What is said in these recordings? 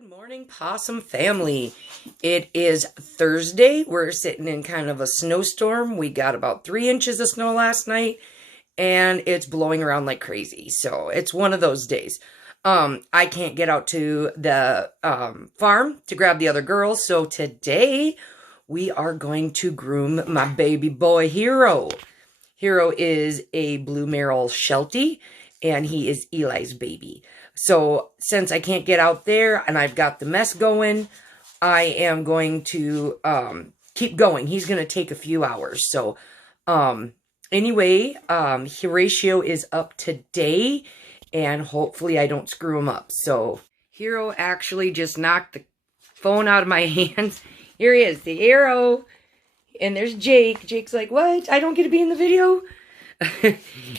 Good morning, Possum family. It is Thursday. We're sitting in kind of a snowstorm. We got about 3 inches of snow last night, and it's blowing around like crazy. So it's one of those days. I can't get out to the farm to grab the other girls. So today we are going to groom my baby boy, Hero. Hero is a blue Merrill sheltie, and he is Eli's baby. So since I can't get out there and I've got the mess going, I am going to keep going. He's going to take a few hours. So anyway, Horatio is up today, and hopefully I don't screw him up. So Hero actually just knocked the phone out of my hands. Here he is, the Hero. And there's Jake. Jake's like, what? I don't get to be in the video?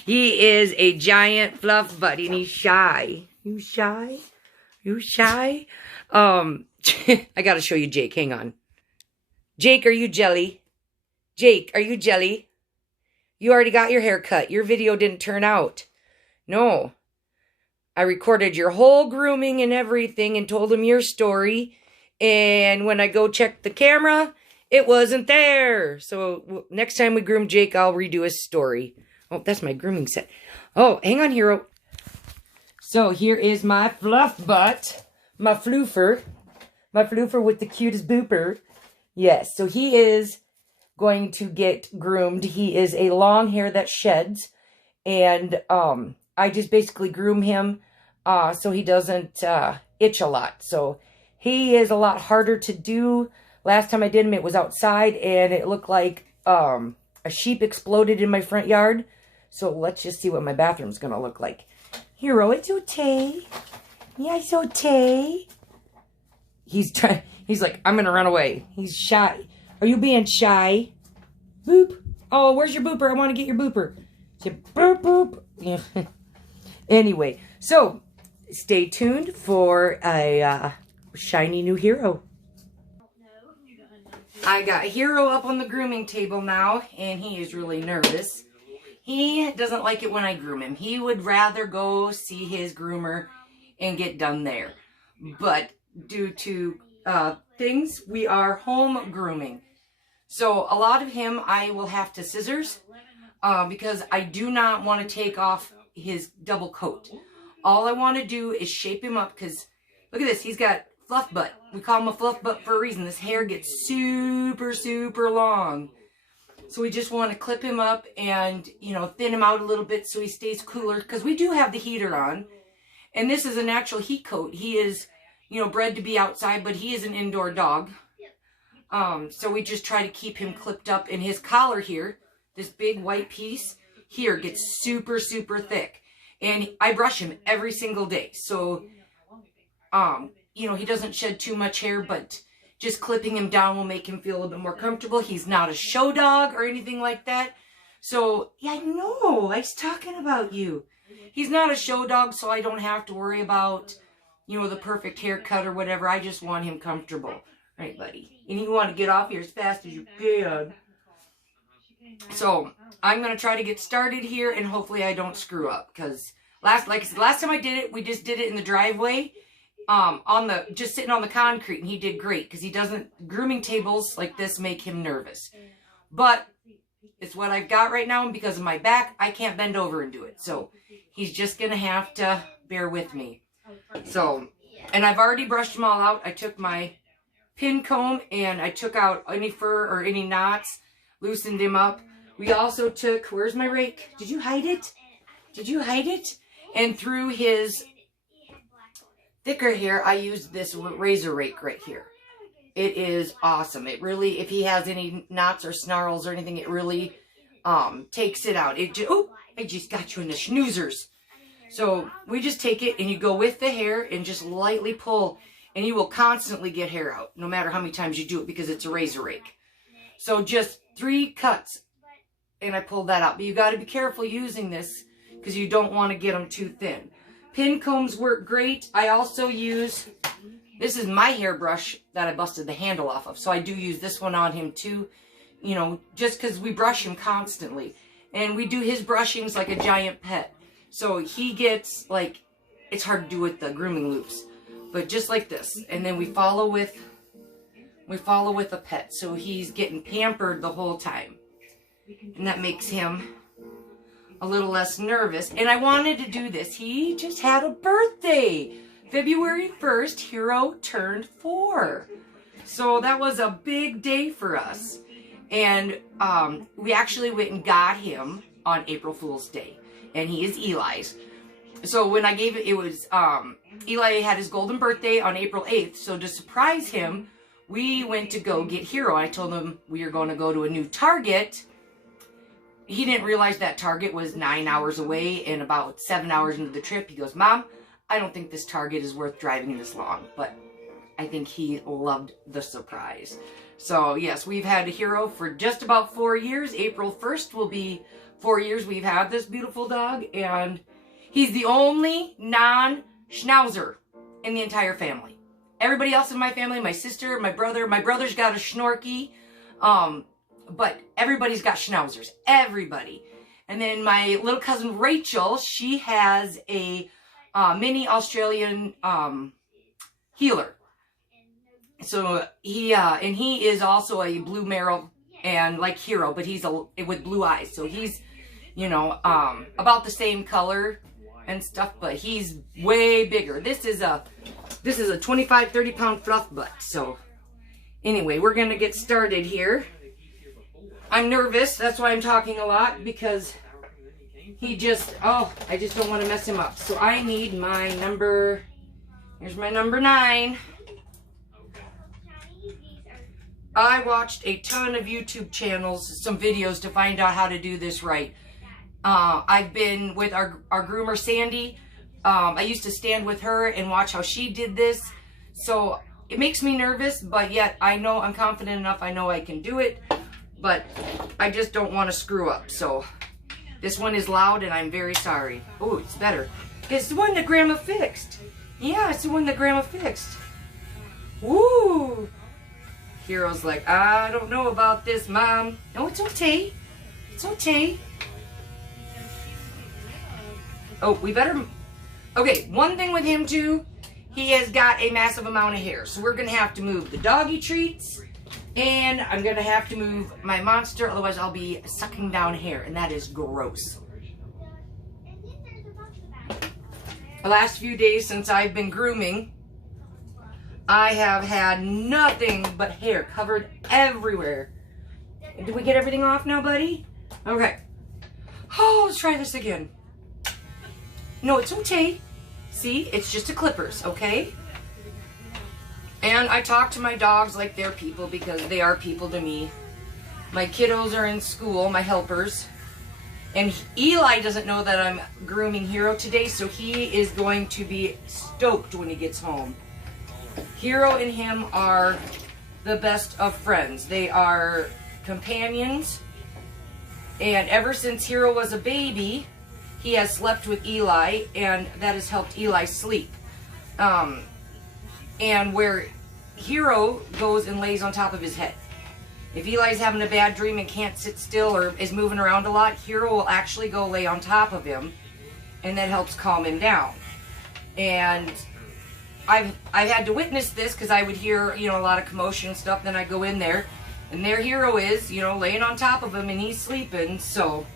He is a giant fluff buddy, and he's shy. You shy? You shy? I gotta show you Jake. Hang on. Jake, are you jelly? Jake, are you jelly? You already got your hair cut. Your video didn't turn out. No. I recorded your whole grooming and everything and told him your story. And when I go check the camera, it wasn't there. So next time we groom Jake, I'll redo his story. Oh, that's my grooming set. Oh, hang on, Hero. So here is my fluff butt, my floofer with the cutest booper. Yes, so he is going to get groomed. He is a long hair that sheds, and I just basically groom him so he doesn't itch a lot. So he is a lot harder to do. Last time I did him, it was outside, and it looked like a sheep exploded in my front yard. So let's just see what my bathroom's going to look like. Hero, it's okay. Yeah, it's okay. He's like, I'm going to run away. He's shy. Are you being shy? Boop. Oh, where's your booper? I want to get your booper. Say, boop, boop. Yeah. Anyway, so stay tuned for a shiny new Hero. I got Hero up on the grooming table now, and he is really nervous. He doesn't like it when I groom him. He would rather go see his groomer and get done there. But due to things, we are home grooming. So a lot of him I will have to scissors because I do not want to take off his double coat. All I want to do is shape him up because, look at this, he's got fluff butt. We call him a fluff butt for a reason. This hair gets super, super long. So we just want to clip him up and, you know, thin him out a little bit so he stays cooler. Because we do have the heater on. And this is a natural heat coat. He is, you know, bred to be outside, but he is an indoor dog. So we just try to keep him clipped up. And his collar here, this big white piece here, gets super, super thick. And I brush him every single day. So, you know, he doesn't shed too much hair, but just clipping him down will make him feel a little bit more comfortable. He's not a show dog or anything like that. So, yeah, I know. I was talking about you. He's not a show dog, so I don't have to worry about, you know, the perfect haircut or whatever. I just want him comfortable. Right, buddy? And you want to get off here as fast as you can. So, I'm going to try to get started here, and hopefully I don't screw up. Because, like I said, last time I did it, we just did it in the driveway. Just sitting on the concrete, and he did great because he doesn't, grooming tables like this make him nervous. But it's what I've got right now, and because of my back, I can't bend over and do it. So he's just going to have to bear with me. So, and I've already brushed them all out. I took my pin comb and I took out any fur or any knots, loosened him up. We also took, where's my rake? Did you hide it? Did you hide it? And through his thicker hair, I used this razor rake right here. It is awesome. It really, if he has any knots or snarls or anything, it really takes it out. Oh, I just got you in the schnoozers. So we just take it and you go with the hair and just lightly pull, and you will constantly get hair out, no matter how many times you do it, because it's a razor rake. So just 3 cuts, and I pulled that out. But you got to be careful using this because you don't want to get them too thin. Pin combs work great. I also use, this is my hairbrush that I busted the handle off of. So I do use this one on him too, you know, just because we brush him constantly. And we do his brushings like a giant pet. So he gets, like, it's hard to do with the grooming loops. but just like this. And then we follow with a pet. So he's getting pampered the whole time. And that makes him a little less nervous. And I wanted to do this. He just had a birthday. February 1st, Hero turned 4. So that was a big day for us. And we actually went and got him on April Fool's Day. And he is Eli's. So when I gave it, it was, Eli had his golden birthday on April 8th. So to surprise him, we went to go get Hero. I told him we are going to go to a new Target. He didn't realize that Target was 9 hours away, and about 7 hours into the trip, he goes, Mom, I don't think this Target is worth driving this long. But I think he loved the surprise. So yes, we've had Hero for just about 4 years. April 1st will be 4 years we've had this beautiful dog, and he's the only non-schnauzer in the entire family. Everybody else in my family, my sister, my brother's got a Schnorky, but everybody's got schnauzers, everybody. And then my little cousin Rachel, she has a mini Australian healer. So he is also a blue Merrill, and like Hero, but he's with blue eyes. So he's, you know, about the same color and stuff, but he's way bigger. This is a 25-30 pound fluff butt. So anyway, we're gonna get started here. I'm nervous, that's why I'm talking a lot, because he just, I just don't want to mess him up. So I need my number, here's my number 9. I watched a ton of YouTube channels, some videos to find out how to do this right. I've been with our groomer Sandy. I used to stand with her and watch how she did this. So it makes me nervous, but yet I know I'm confident enough. I know I can do it, but I just don't want to screw up. So this one is loud and I'm very sorry. Oh, it's better. It's the one that Grandma fixed. Yeah, it's the one that Grandma fixed. Woo! Hero's like, I don't know about this, Mom. No, it's okay. It's okay. Oh, we better... Okay, one thing with him too, he has got a massive amount of hair. So we're going to have to move the doggy treats, and I'm going to have to move my monster, otherwise I'll be sucking down hair, and that is gross. The last few days since I've been grooming, I have had nothing but hair covered everywhere. Did we get everything off now, buddy? Okay. Oh, let's try this again. No, it's okay. See, it's just a clippers, okay? And I talk to my dogs like they're people, because they are people to me. My kiddos are in school, my helpers. And Eli doesn't know that I'm grooming Hero today, so he is going to be stoked when he gets home. Hero and him are the best of friends. They are companions. And ever since Hero was a baby, he has slept with Eli, and that has helped Eli sleep. And where Hero goes and lays on top of his head. If Eli's having a bad dream and can't sit still or is moving around a lot, Hero will actually go lay on top of him, and that helps calm him down. And I've had to witness this, because I would hear, you know, a lot of commotion and stuff. Then I go in there, and there Hero is, you know, laying on top of him, and he's sleeping. So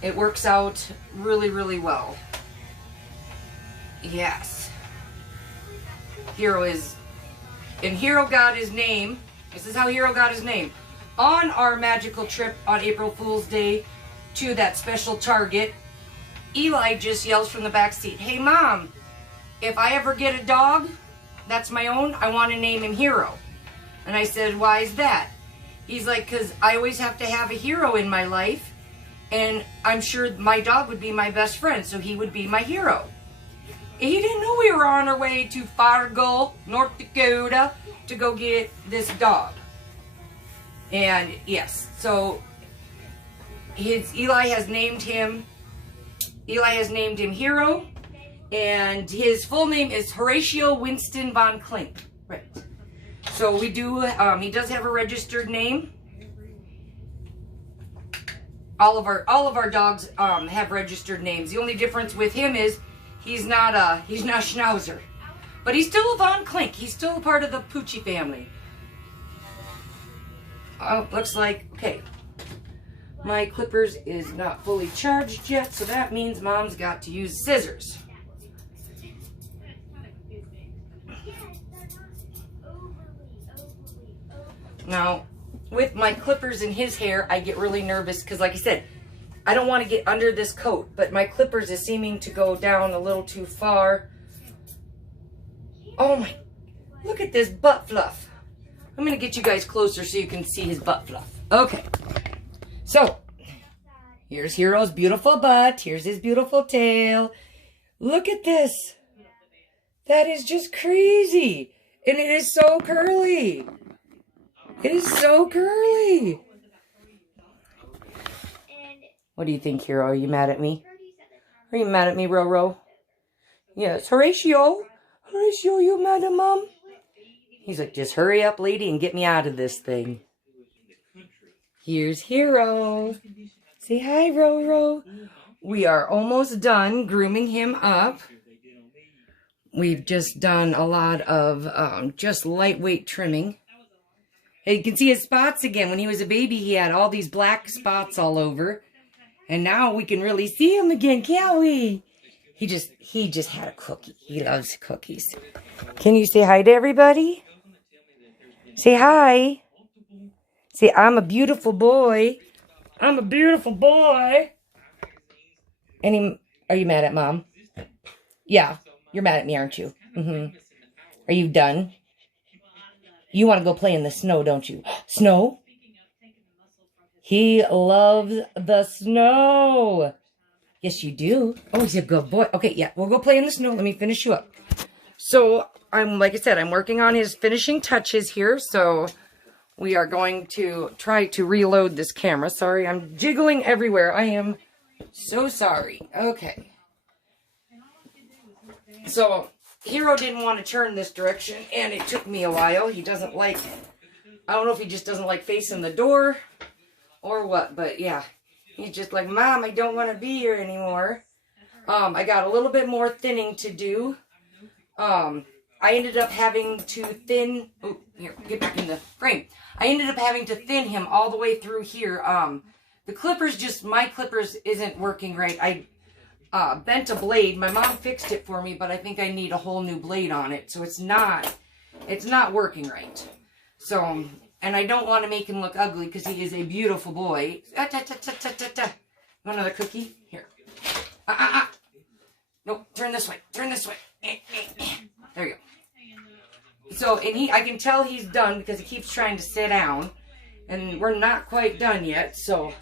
it works out really, really well. Yes. Hero is... And Hero got his name. This is how Hero got his name. On our magical trip on April Fool's Day to that special Target, Eli just yells from the back seat, "Hey, Mom, if I ever get a dog that's my own, I want to name him Hero." And I said, "Why is that?" He's like, "Because I always have to have a hero in my life. And I'm sure my dog would be my best friend, so he would be my hero." He didn't know we were on our way to Fargo, North Dakota, to go get this dog. And yes, so Eli has named him Hero, and his full name is Horatio Winston VonKlink. Right. So we do. He does have a registered name. All of our dogs have registered names. The only difference with him is He's not Schnauzer. But he's still a VonKlink. He's still a part of the Poochie family. Oh, looks like, okay. My clippers is not fully charged yet, so that means Mom's got to use scissors. Now, with my clippers in his hair, I get really nervous because, like I said, I don't want to get under this coat, but my clippers is seeming to go down a little too far. Oh my, look at this butt fluff. I'm going to get you guys closer so you can see his butt fluff. Okay, so here's Hero's beautiful butt. Here's his beautiful tail. Look at this. That is just crazy. And it is so curly. It is so curly. What do you think, Hero? Are you mad at me? Are you mad at me, Roro? Yes. Horatio? Horatio, you mad at Mom? He's like, just hurry up, lady, and get me out of this thing. Here's Hero. Say hi, Roro. We are almost done grooming him up. We've just done a lot of just lightweight trimming. And you can see his spots again. When he was a baby, he had all these black spots all over. And now we can really see him again, can't we? He just had a cookie. He loves cookies. Can you say hi to everybody? Say hi. Say, I'm a beautiful boy. I'm a beautiful boy. Are you mad at Mom? Yeah, you're mad at me, aren't you? Are you done? You want to go play in the snow, don't you? Snow? He loves the snow. Yes, you do. Oh, he's a good boy. Okay, yeah, we'll go play in the snow. Let me finish you up. So, like I said, I'm working on his finishing touches here. So, we are going to try to reload this camera. Sorry, I'm jiggling everywhere. I am so sorry. Okay. So, Hero didn't want to turn this direction, and it took me a while. He doesn't like, I don't know if he just doesn't like facing the door or what, but yeah. He's just like, Mom, I don't want to be here anymore. I got a little bit more thinning to do. I ended up having to thin, oh, here, get back in the frame. I ended up having to thin him all the way through here. The clippers my clippers isn't working right. I bent a blade. My mom fixed it for me, but I think I need a whole new blade on it. So it's not working right. So, and I don't want to make him look ugly because he is a beautiful boy. Want another cookie? Here. Nope, turn this way. Turn this way. There you go. So, and I can tell he's done because he keeps trying to sit down. And we're not quite done yet. So,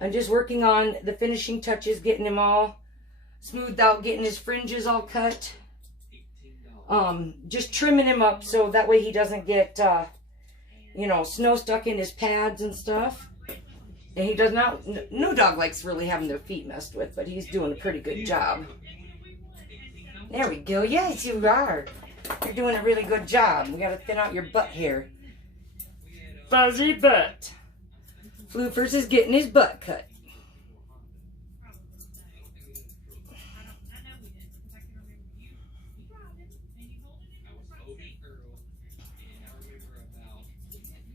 I'm just working on the finishing touches, getting him all smoothed out, getting his fringes all cut. Just trimming him up so that way he doesn't get, you know, snow stuck in his pads and stuff. And he does not, no dog likes really having their feet messed with, but he's doing a pretty good job. There we go. Yes, you are. You're doing a really good job. We got to thin out your butt hair. Fuzzy butt. Floofers is getting his butt cut.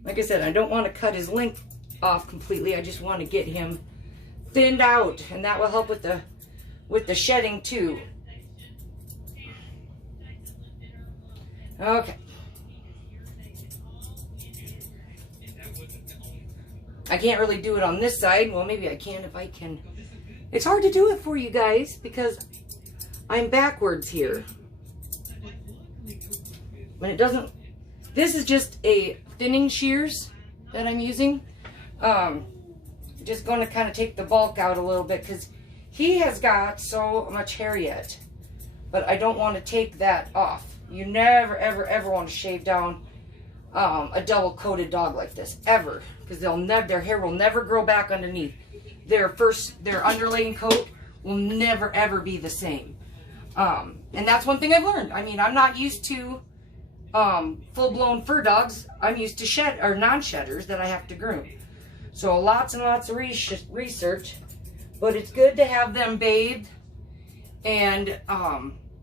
Like I said, I don't want to cut his length off completely. I just want to get him thinned out, and that will help with the shedding too. Okay. I can't really do it on this side. Well, maybe I can if I can. It's hard to do it for you guys because I'm backwards here. When it doesn't, this is just a thinning shears that I'm using. Just going to kind of take the bulk out a little bit because he has got so much hair yet. But I don't want to take that off. You never, ever, ever want to shave down a double-coated dog like this, ever. Because their hair will never grow back underneath. Their underlaying coat will never, ever be the same. And that's one thing I've learned. I mean, I'm not used to full-blown fur dogs. I'm used to non-shedders that I have to groom. So lots and lots of research. But it's good to have them bathed and,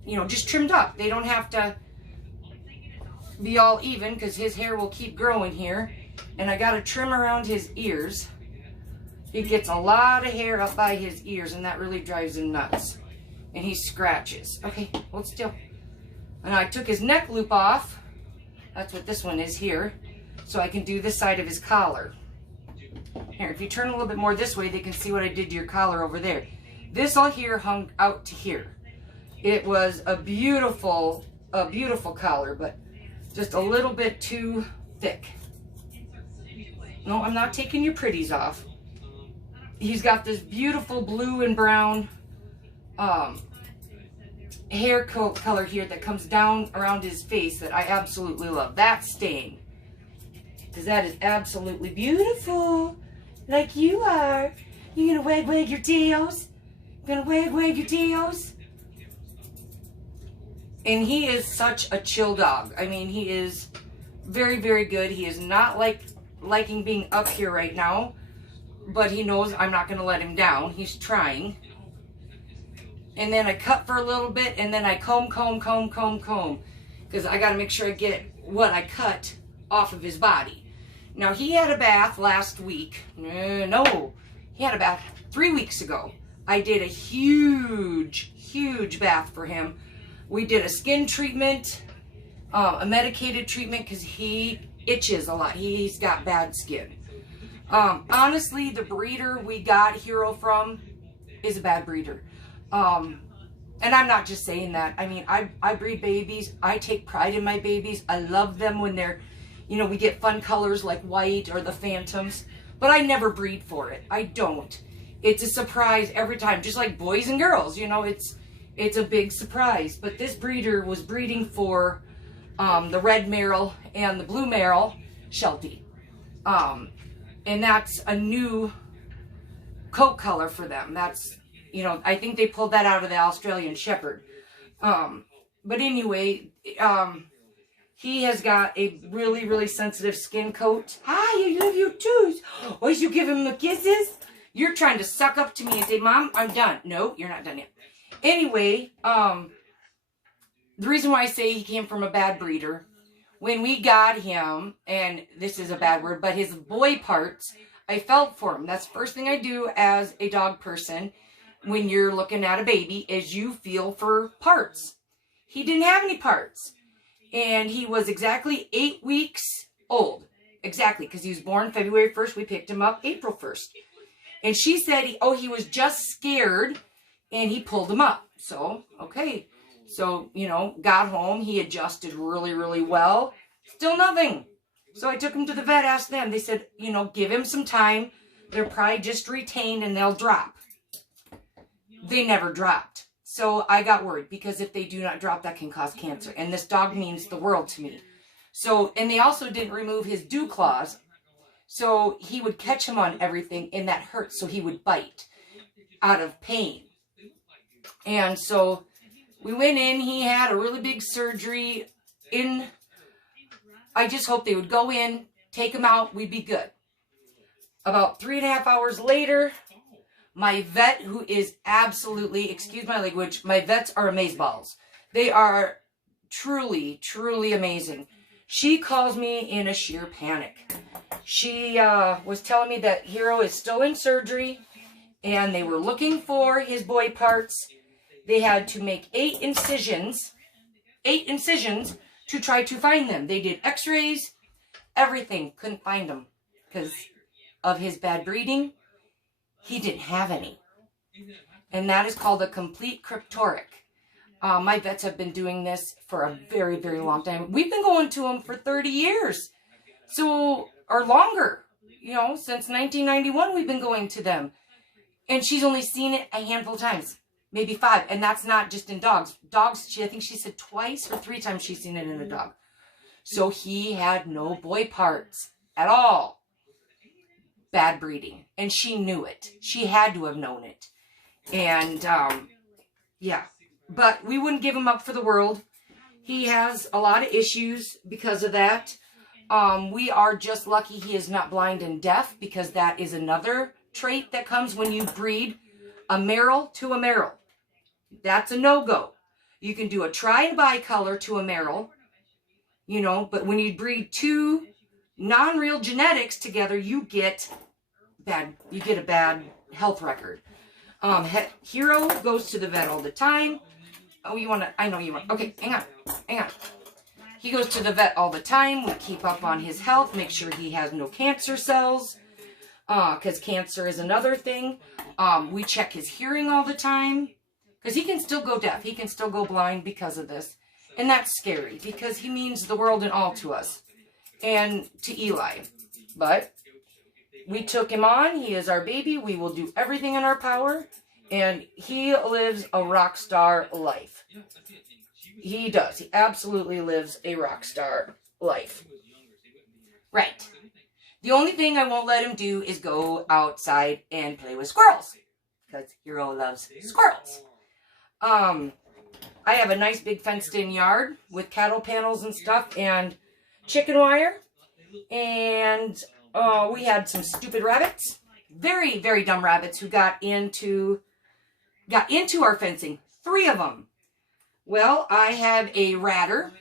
you know, just trimmed up. They don't have to be all even because his hair will keep growing here. And I got to trim around his ears. He gets a lot of hair up by his ears, and that really drives him nuts. And he scratches. Okay, hold still. And I took his neck loop off. That's what this one is here. So I can do this side of his collar. Here, if you turn a little bit more this way, they can see what I did to your collar over there. This all here hung out to here. It was a beautiful collar, but just a little bit too thick. No, I'm not taking your pretties off. He's got this beautiful blue and brown hair coat color here that comes down around his face that I absolutely love. That's staying. Because that is absolutely beautiful. Like you are. You gonna wag your tails? Gonna wag your tails? And he is such a chill dog. I mean, he is very, very good. He is not liking being up here right now, but he knows I'm not going to let him down. He's trying. And then I cut for a little bit, and then I comb, because I got to make sure I get what I cut off of his body. Now, he had a bath last week. No, he had a bath 3 weeks ago. I did a huge bath for him. We did a skin treatment, a medicated treatment, because he itches a lot. He's got bad skin. Honestly, the breeder we got Hero from is a bad breeder. And I'm not just saying that. I mean, I breed babies. I take pride in my babies. I love them when they're, you know, we get fun colors like white or the phantoms. But I never breed for it. I don't. It's a surprise every time. Just like boys and girls, you know, it's a big surprise. But this breeder was breeding for the red Merrill and the blue Merrill sheltie. And that's a new coat color for them. That's, you know, I think they pulled that out of the Australian Shepherd. But anyway, he has got a really sensitive skin coat. Hi, I love you too. Oh, you give him the kisses? You're trying to suck up to me and say, Mom, I'm done. No, you're not done yet. Anyway, the reason why I say he came from a bad breeder, when we got him, and this is a bad word, but his boy parts, I felt for him. That's the first thing I do as a dog person when you're looking at a baby, is you feel for parts. He didn't have any parts. And he was exactly 8 weeks old. Exactly, because he was born February 1st. We picked him up April 1st. And she said, he was just scared, and he pulled him up. So, okay. So, you know, got home. He adjusted really well. Still nothing. So I took him to the vet, asked them. They said, you know, give him some time. They're probably just retained, and they'll drop. They never dropped. So I got worried, because if they do not drop, that can cause cancer. And this dog means the world to me. So, and they also didn't remove his dew claws. So he would catch him on everything, and that hurt. So he would bite out of pain. And so we went in. He had a really big surgery in. I just hoped they would go in, take him out, we'd be good. About 3.5 hours later, my vet, who is absolutely, excuse my language, my vets are amazeballs. They are truly amazing. She calls me in a sheer panic. She was telling me that Hero is still in surgery, and they were looking for his boy parts. They had to make 8 incisions to try to find them. They did x-rays, everything, couldn't find them because of his bad breeding. He didn't have any. And that is called a complete cryptoric. My vets have been doing this for a very long time. We've been going to them for 30 years. So, or longer. You know, since 1991 we've been going to them. And she's only seen it a handful of times. Maybe 5. And that's not just in dogs. Dogs, I think she said twice or 3 times she's seen it in a dog. So he had no boy parts at all. Bad breeding. And she knew it. She had to have known it. And, yeah. But we wouldn't give him up for the world. He has a lot of issues because of that. We are just lucky he is not blind and deaf, because that is another trait that comes when you breed a Merrill to a Merrill. That's a no-go. You can do a tri and bicolor to a Merrill, you know, but when you breed two non-real genetics together, you get a bad health record. Hero goes to the vet all the time. Oh, you want to, I know you want, okay, hang on. He goes to the vet all the time. We keep up on his health, make sure he has no cancer cells, because cancer is another thing. We check his hearing all the time, because he can still go deaf. He can still go blind because of this. And that's scary, because he means the world and all to us, and to Eli. But we took him on. He is our baby. We will do everything in our power. And he lives a rock star life. He does. He absolutely lives a rock star life. Right. The only thing I won't let him do is go outside and play with squirrels. Because Hero loves squirrels. I have a nice big fenced in yard with cattle panels and stuff and chicken wire. And we had some stupid rabbits. Very, very dumb rabbits who got into our fencing. 3 of them. Well, I have a ratter,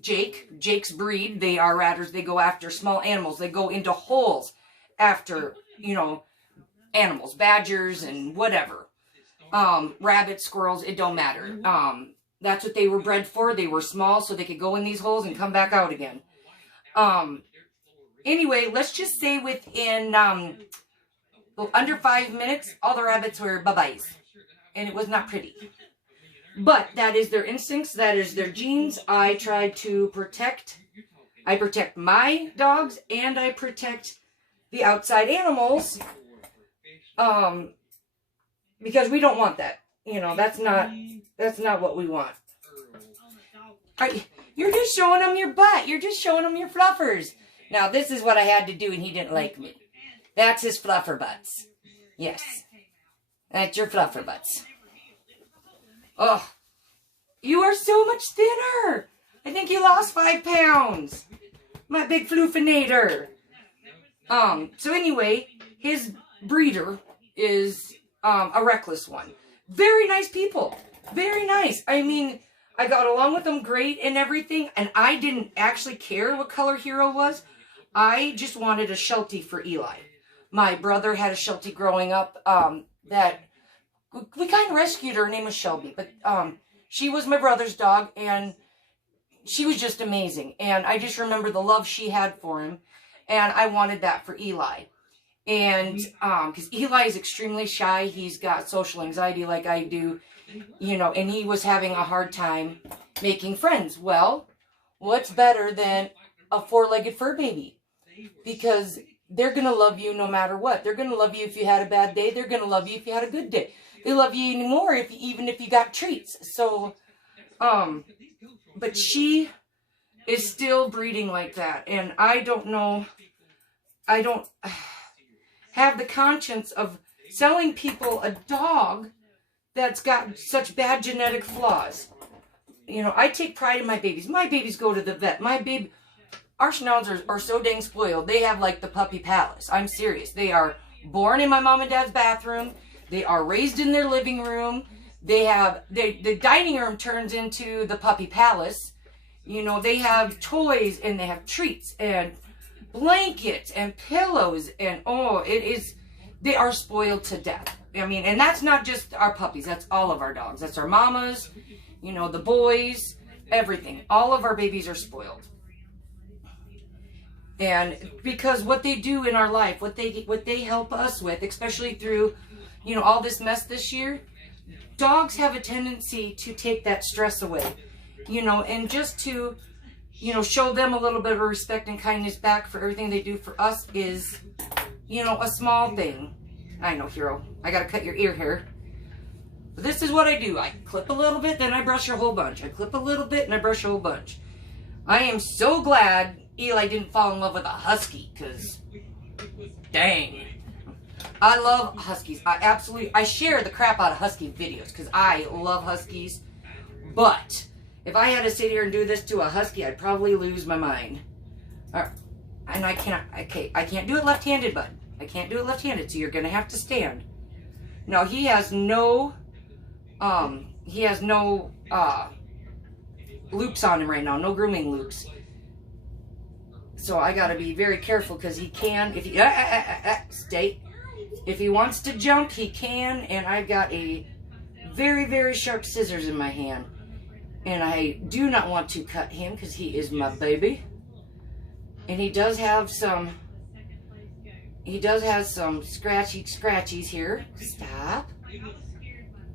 Jake's breed. They are ratters. They go after small animals. They go into holes after, you know, animals, badgers and whatever. Rabbits, squirrels, it don't matter. That's what they were bred for. They were small so they could go in these holes and come back out again. Anyway, let's just say within under 5 minutes, all the rabbits were bye-byes. And it was not pretty. But that is their instincts. That is their genes. I try to protect. I protect my dogs and I protect the outside animals. Because we don't want that. You know, that's not what we want. You're just showing them your butt. You're just showing them your fluffers. Now, this is what I had to do and he didn't like me. That's his fluffer butts. Yes. That's your fluffer butts. Oh, you are so much thinner. I think you lost 5 pounds. My big floofinator. So anyway, his breeder is a reckless one. Very nice people. Very nice. I mean, I got along with them great and everything, and I didn't actually care what color Hero was. I just wanted a sheltie for Eli. My brother had a sheltie growing up that we kind of rescued her. Her name was Shelby, but she was my brother's dog, and she was just amazing. And I just remember the love she had for him, and I wanted that for Eli. And because Eli is extremely shy, he's got social anxiety like I do, you know, and he was having a hard time making friends. Well, what's better than a 4-legged fur baby? Because they're going to love you no matter what. They're going to love you if you had a bad day. They're going to love you if you had a good day. They love you anymore even if you got treats. So, but she is still breeding like that. And I don't know, I don't have the conscience of selling people a dog that's got such bad genetic flaws. You know, I take pride in my babies. My babies go to the vet. Our schnauzers are so dang spoiled. They have like the puppy palace. I'm serious. They are born in my mom and dad's bathroom. They are raised in their living room. They have, the dining room turns into the puppy palace. You know, they have toys and they have treats and blankets and pillows and they are spoiled to death. I mean, and that's not just our puppies. That's all of our dogs. That's our mamas, you know, the boys, everything. All of our babies are spoiled. And because what they do in our life, what they help us with, especially through, you know, all this mess this year, dogs have a tendency to take that stress away, you know, and just to, you know, show them a little bit of respect and kindness back for everything they do for us is, you know, a small thing. I know, Hero, I gotta cut your ear hair. But this is what I do. I clip a little bit, then I brush a whole bunch. I clip a little bit, and I brush a whole bunch. I am so glad Eli didn't fall in love with a husky, because, dang. I love huskies. I share the crap out of husky videos, because I love huskies. But, if I had to sit here and do this to a husky, I'd probably lose my mind. And I can't do it left-handed, bud. I can't do it left-handed, so you're going to have to stand. Now, he has no he has no loops on him right now, no grooming loops. So I gotta be very careful because he can, if he, stay. If he wants to jump, he can, and I've got a very, very sharp scissors in my hand. And I do not want to cut him because he is my baby. And he does have some scratchies here. Stop.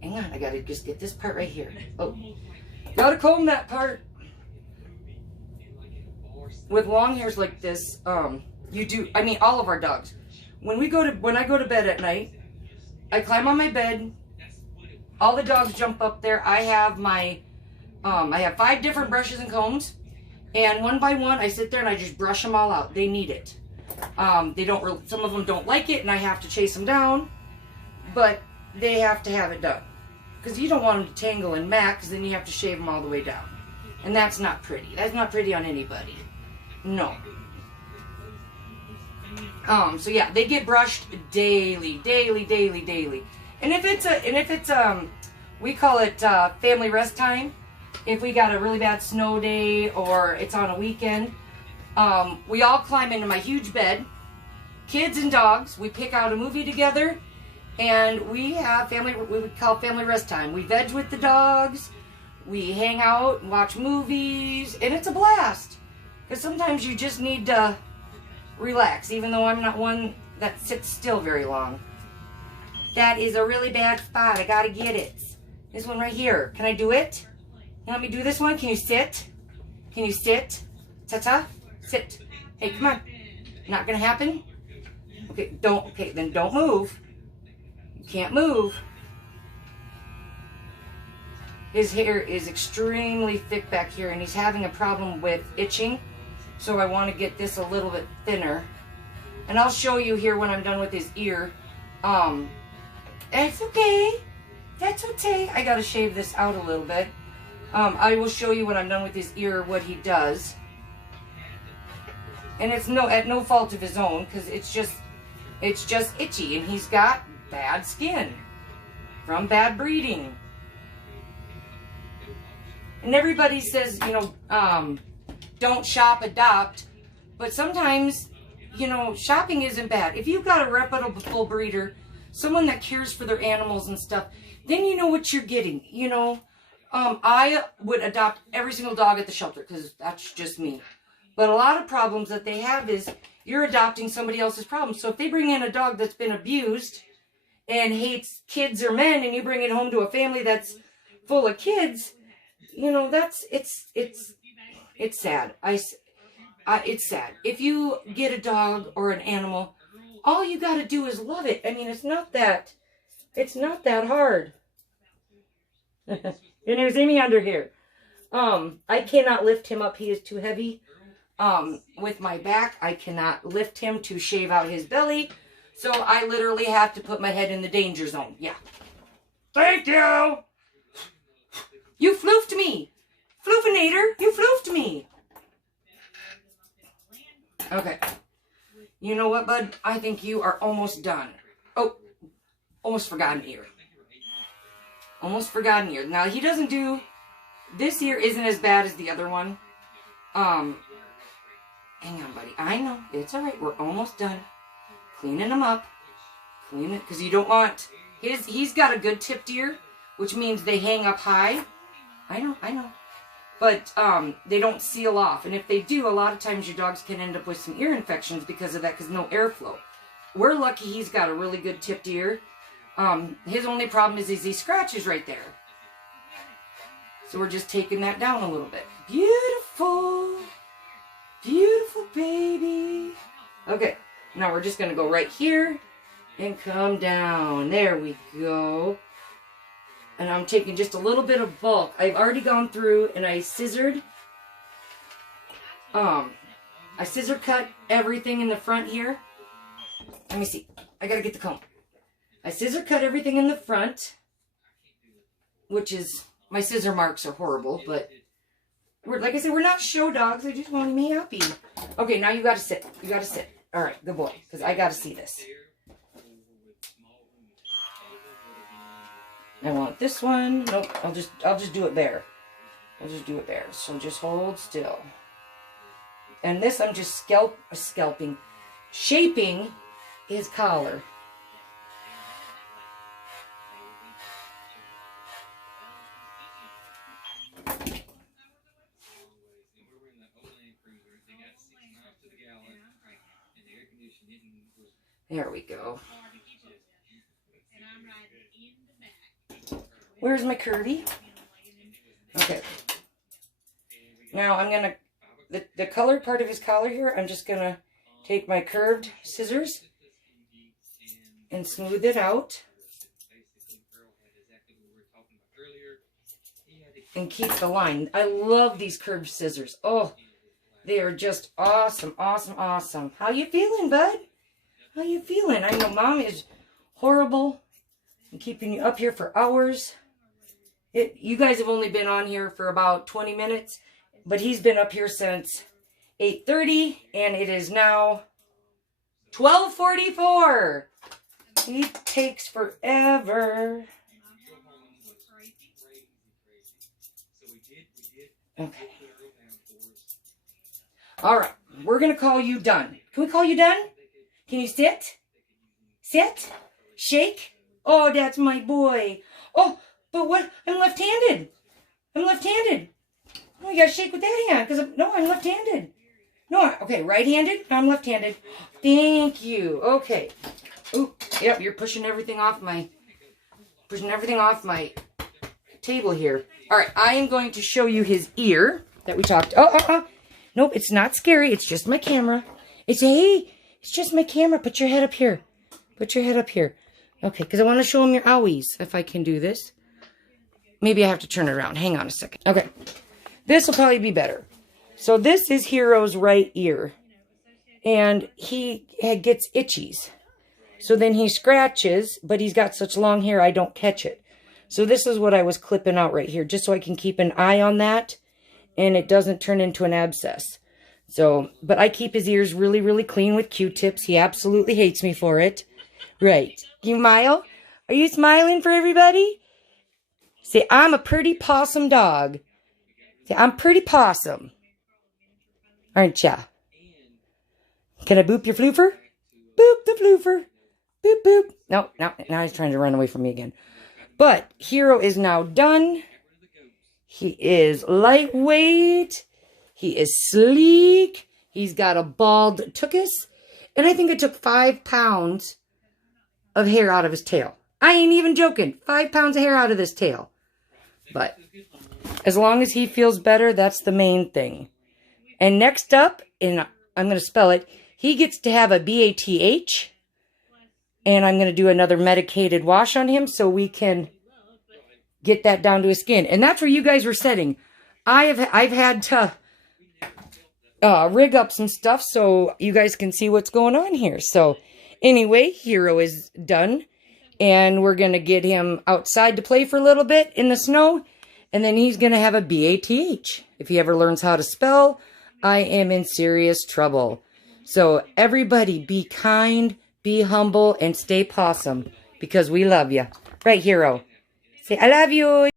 Hang on, I gotta just get this part right here. Oh, gotta comb that part. With long hairs like this, you do, I mean, all of our dogs. When I go to bed at night, I climb on my bed. All the dogs jump up there. I have my, I have 5 different brushes and combs, and one by one, I sit there and I just brush them all out. They need it. They don't really, some of them don't like it, and I have to chase them down, but they have to have it done. Because you don't want them to tangle and mat, because then you have to shave them all the way down. And that's not pretty. That's not pretty on anybody. No. So yeah, they get brushed daily. And if it's we call it family rest time. If we got a really bad snow day or it's on a weekend, we all climb into my huge bed, kids and dogs. We pick out a movie together, and we have we would call family rest time. We veg with the dogs, we hang out and watch movies, and it's a blast. Because sometimes you just need to relax, even though I'm not one that sits still very long. That is a really bad spot. I gotta get it. This one right here. Can I do it? You want me to do this one? Can you sit? Can you sit? Ta-ta? Sit. Hey, come on. Not gonna happen? Okay, then don't move. You can't move. His hair is extremely thick back here, and he's having a problem with itching. So I want to get this a little bit thinner. And I'll show you here when I'm done with his ear. It's okay. That's okay. I gotta shave this out a little bit. I will show you when I'm done with his ear what he does. And it's at no fault of his own, because it's just itchy, and he's got bad skin from bad breeding. And everybody says, you know, don't shop, adopt. But sometimes, you know, shopping isn't bad. If you've got a reputable breeder, someone that cares for their animals and stuff, then you know what you're getting. You know, I would adopt every single dog at the shelter because that's just me. But a lot of problems that they have is you're adopting somebody else's problem. So if they bring in a dog that's been abused and hates kids or men, and you bring it home to a family that's full of kids, you know, it's sad. It's sad. If you get a dog or an animal, all you got to do is love it. I mean, it's not that hard. You never see me under here. I cannot lift him up. He is too heavy. With my back, I cannot lift him to shave out his belly. So I literally have to put my head in the danger zone. Yeah. Thank you. You floofed me. Floofinator, you floofed me. Okay. You know what, bud? I think you are almost done. Oh, almost forgot an ear. Almost forgot an ear. Now, he doesn't do... This ear isn't as bad as the other one. Hang on, buddy. I know. It's alright. We're almost done. Cleaning them up. Clean it. Because you don't want... He's got a good tipped ear, which means they hang up high. I know. But they don't seal off. And if they do, a lot of times your dogs can end up with some ear infections because of that, because no airflow. We're lucky he's got a really good tipped ear. His only problem is he scratches right there. So we're just taking that down a little bit. Beautiful. Beautiful baby. Okay, now we're just going to go right here and come down. There we go. And I'm taking just a little bit of bulk. I've already gone through and I scissored. I scissor cut everything in the front here. Let me see. I gotta get the comb. I scissor cut everything in the front, which is, my scissor marks are horrible, but like I said, we're not show dogs. I just want to be happy. Okay, now you gotta sit. You gotta sit. All right, good boy, because I gotta see this. I want this one. Nope, I'll just do it bare. I'll just do it bare. So just hold still. And this I'm just scalping, shaping his collar. There we go. Where's my curvy? Okay. Now I'm going to, the colored part of his collar here, I'm just going to take my curved scissors and smooth it out. And keep the line. I love these curved scissors. Oh, they are just awesome, awesome, awesome. How you feeling, bud? How you feeling? I know Mom is horrible and keeping you up here for hours. You guys have only been on here for about 20 minutes, but he's been up here since 8:30, and it is now 12:44. He takes forever. Okay. All right, we're going to call you done. Can we call you done? Can you sit? Sit? Shake? Oh, that's my boy. Oh, but what? I'm left-handed. I'm left-handed. Oh, you got to shake with that hand, because I'm left-handed. No, okay, right-handed? I'm left-handed. Thank you. Okay. Ooh, yep, you're pushing everything off my table here. All right, I am going to show you his ear that we talked. Nope, it's not scary. It's just my camera. It's just my camera. Put your head up here. Put your head up here. Okay, because I want to show him your owies, if I can do this. Maybe I have to turn it around. Hang on a second. Okay, this will probably be better. So this is Hero's right ear, and he gets itchies. So then he scratches, but he's got such long hair, I don't catch it. So this is what I was clipping out right here, just so I can keep an eye on that, and it doesn't turn into an abscess. So, but I keep his ears really, really clean with Q-tips. He absolutely hates me for it. Right. You smile? Are you smiling for everybody? Say, I'm a pretty possum dog. Say, I'm pretty possum. Aren't ya? Can I boop your floofer? Boop the floofer. Boop, boop. No, now he's trying to run away from me again. But Hero is now done. He is lightweight. He is sleek. He's got a bald tuchus. And I think I took 5 pounds of hair out of his tail. I ain't even joking. 5 pounds of hair out of this tail. But as long as he feels better, that's the main thing. And next up, and I'm going to spell it, he gets to have a BATH. And I'm going to do another medicated wash on him so we can get that down to his skin. And that's where you guys were sitting. I've had to rig up some stuff so you guys can see what's going on here. So anyway, Hero is done. And we're going to get him outside to play for a little bit in the snow. And then he's going to have a BATH. If he ever learns how to spell, I am in serious trouble. So everybody be kind, be humble, and stay possum, because we love you. Right, Hero? Say, I love you.